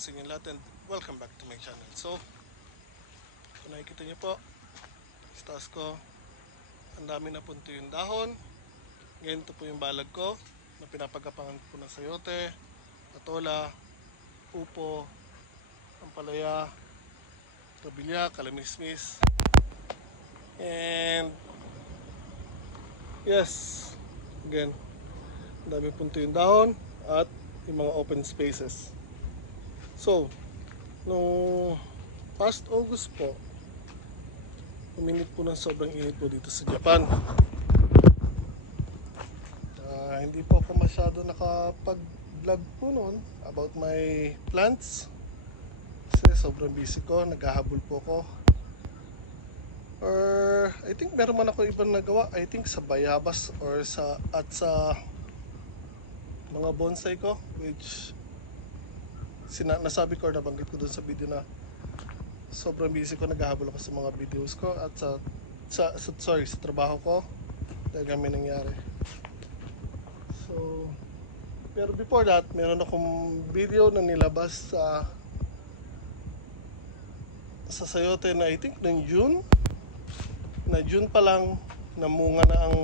sa inyo lahat and welcome back to my channel. So, kung nakikita nyo po, sa taas ko, ang dami na punto yung dahon. Ngayon ito po yung balag ko na pinapagapangan ko ng sayote, patola, upo, ampalaya, tabilya, kalamismis. And yes, again, ang dami punto yung dahon at yung mga open spaces. So, nung past August po, uminit po ng sobrang init po dito sa Japan. Hindi po ako masyado nakapag-vlog po noon about my plants kasi sobrang busy ko, naghahabol po ako. Or I think meron man ako ibang nagawa, I think sa bayabas or sa mga bonsai ko, which nasabi ko, nabanggit ko dun sa video na sobrang busy ko, naghahabol ako sa mga videos ko at sa trabaho ko dahil nga may nangyari. So, pero before that, meron akong video na nilabas sa sayote na I think ng June pa lang namunga na ang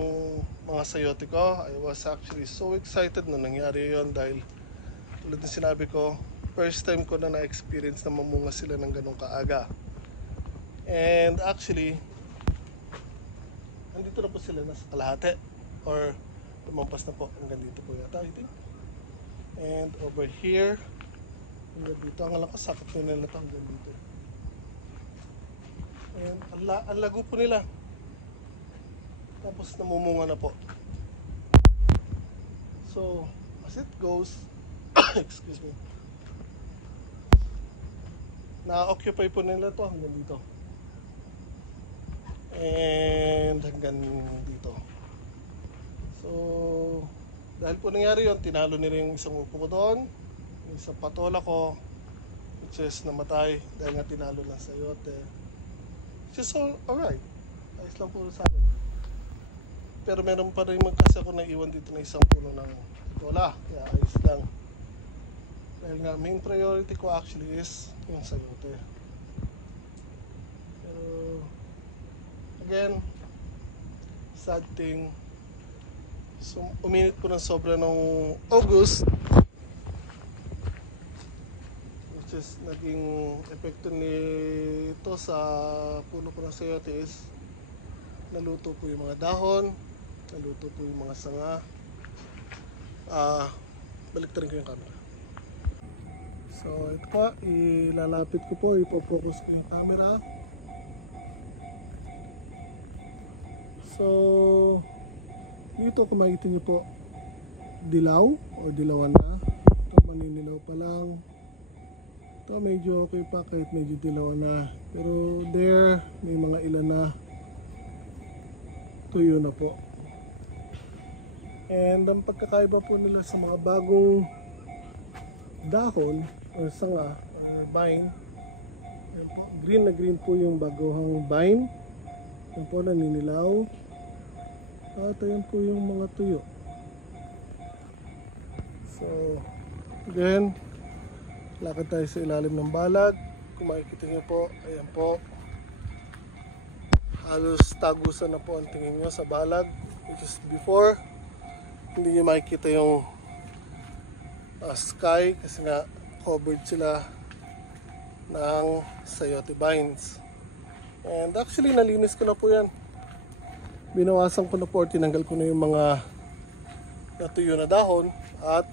mga sayote ko. I was actually so excited nung nangyari yon dahil tulad ng sinabi ko, first time ko na na-experience na mamunga sila ng ganong kaaga. And actually, nandito na po sila nasa kalahati or lumampas na po hanggang dito po yata I think. And over here, hanggang dito, ang lakas-sakot nila na hanggang dito. And ang lago po nila. Tapos namumunga na po. So, as it goes, excuse me, na-occupy po nila to hanggang dito. And hanggang dito. So, dahil po nangyari yun, tinalo nila yung isang upo ko doon, yung isang patola ko, which is namatay dahil nga tinalo ng sayote. Which is alright. Ayos lang po sa akin. Pero meron pa rin kasi ako naiwan dito na isang puno ng patola. Kaya ayos lang. Dahil nga, main priority ko actually is yung sayote. Pero, again, sad thing. So, uminit po ng sobra nung August, which is naging epekto nito sa puno ko ng sayote is naluto po yung mga dahon, naluto po yung mga sanga. Baliktarin ko yung camera. So ito po, ilalapit ko po, ipofocus ko yung camera. So dito kung makikita nyo po, dilaw o dilawan na. Ito maninilaw pa lang. Ito medyo okay pa kahit medyo dilawan na. Pero there, may mga ilan na tuyo na po. And ang pagkakaiba po nila sa mga bagong dahon or sanga or vine, yan po, green na green po yung baguhang vine. Yan po naninilaw. At ayan po yung mga tuyo. So again, lakad tayo sa ilalim ng balag. Kung makikita nyo po, ayan po, halos tagusan na po ang tingin nyo sa balag, which is before hindi nyo makikita yung sky kasi nga covered sila ng sayote vines. And actually nalinis ko na po yan, binawasan ko na po, tinanggal ko na yung mga natuyo na dahon at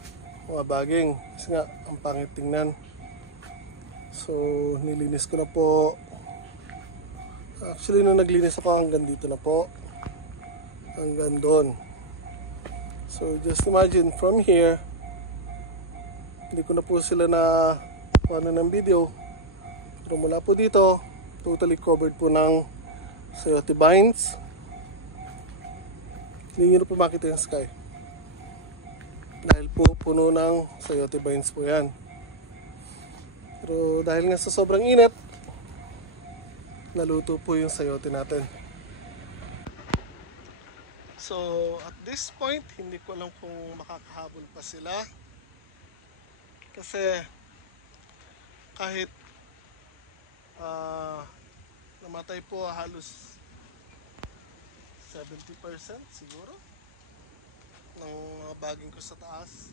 mga baging kasi nga ang pangit tingnan. So nilinis ko na po. Actually nung naglinis ako hanggang dito na po, hanggang doon. So just imagine from here, hindi ko na po sila na kuha ng video, pero mula po dito totally covered po ng sayote vines. Hindi nyo po makita yung sky dahil po puno ng sayote vines po yan. Pero dahil nga sa sobrang init, naluto po yung sayote natin. So at this point, hindi ko alam kung makakahabol pa sila kasi kahit namatay po halos 70% siguro ng mga baging ko sa taas.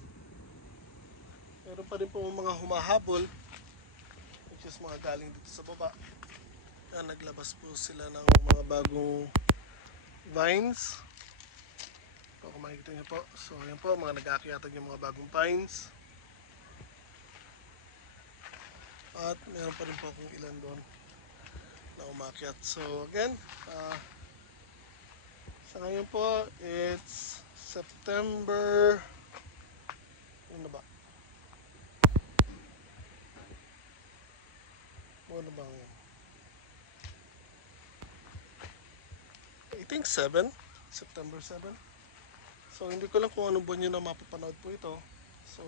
Meron pa rin po mga humahabol, which is mga galing dito sa baba. Yan, naglabas po sila ng mga bagong vines. Kung makikita nyo po. So yan po, mga nag-aakyatan yung mga bagong vines. At meron pa rin po akong ilan doon na umakyat. So again, sa ngayon po, it's September, ano ba? Ano ba ngayon? I think 7, September 7. So hindi ko lang kung anong buwan nyo na mapapanood po ito. So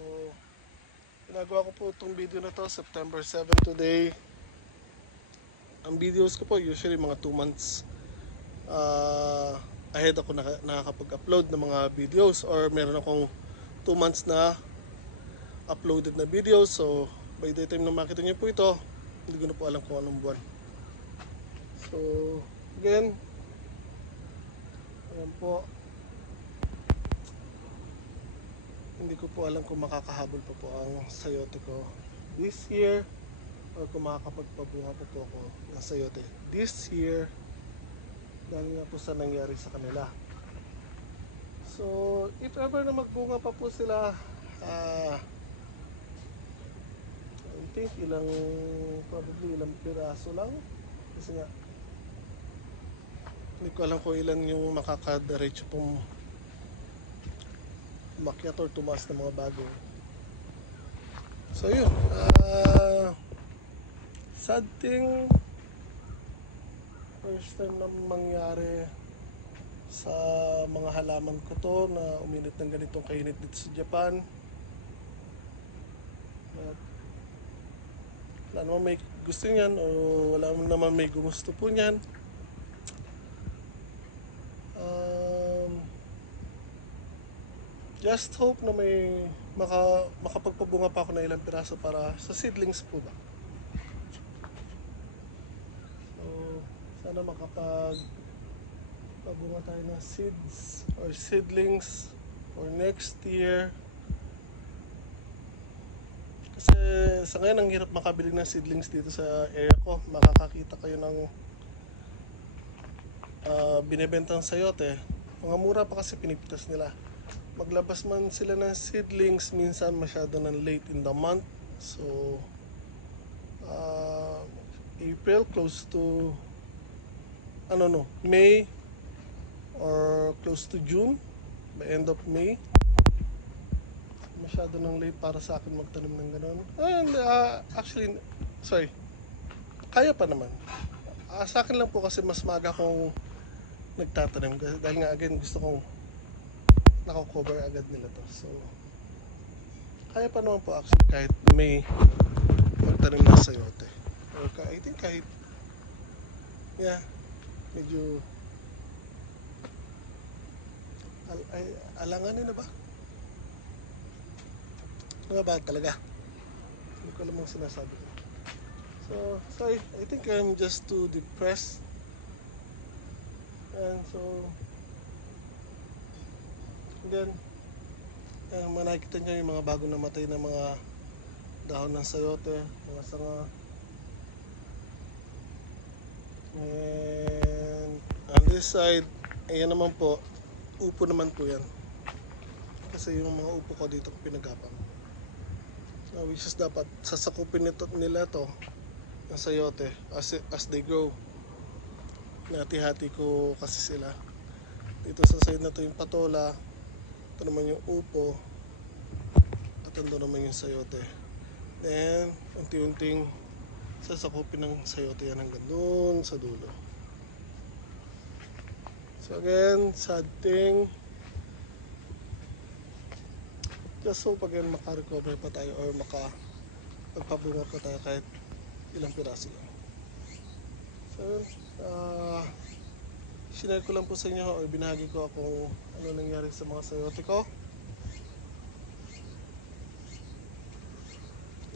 ginagawa ko po itong video na to September 7 today. Ang videos ko po usually mga 2 months ahead ako nakakapag-upload ng mga videos, or meron akong 2 months na uploaded na videos. So by the time na makita nyo po ito, hindi ko na po alam kung anong buwan. So again, ayan po, hindi ko po alam kung makakahabol pa po ang sayote ko this year, or kung makakapagpabunga pa po ako ng sayote this year, dahil nga po sa nangyari sa kanila. So if ever na magbunga pa po sila, I think probably ilang piraso lang, kasi nga hindi ko alam kung ilan yung makakadiretso pong umakyat or tumaas ng mga bago. So yun, sad thing, first time na mangyari sa mga halaman ko to na uminit ng ganitong kainit dito sa Japan. At wala naman may gusto niyan, o wala naman may gumusto po niyan. Just hope na may makapagpabunga pa ako na ilang piraso para sa seedlings po ba. So sana makapagpabunga tayo ng seeds or seedlings for next year. Kasi sa ngayon ang hirap makabili ng seedlings dito sa area ko. Makakakita kayo ng binibentang sayote. Mga mura pa kasi pinipitas nila. Maglabas man sila ng seedlings, minsan masyado ng late in the month. So April close to May, or close to June, by end of May. Masyado ng late para sa akin magtanim ng gano'n. And actually, sorry, kaya pa naman. Sa akin lang po kasi mas maga akong nagtatanim, dahil nga again gusto kong nako-cover agad nila to. So kaya pa naman po actually kahit may magtanim na sayote, or I think kahit medyo alanganin na ba? Ano ba talaga? Hindi ko alam ang sinasabi ko. So sorry, I think I'm just too depressed. And so then, nakikita nyo yung mga bagong namatay na mga dahon ng sayote, mga sanga. And on this side, ayan naman po, upo naman po yan. Kasi yung mga upo ko dito pinagapang. Which is dapat sasakupin nila to ng sayote as they grow. Hati-hati ko kasi sila. Dito sa side na to yung patola, ito naman yung upo, at ito naman yung sayote. Then unti-unting sasakupin ng sayote yan hanggang doon sa dulo. So again, sad thing, just so pag yan makarecover pa tayo, or magpabunga pa tayo kahit ilang piraso lang. So sinare ko lang po sa inyo, or binahagi ko kung ano nangyari sa mga sayote ko.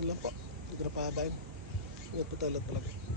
Yun lang po, hindi ko na pahabain. Ingat po tayo lahat palagi.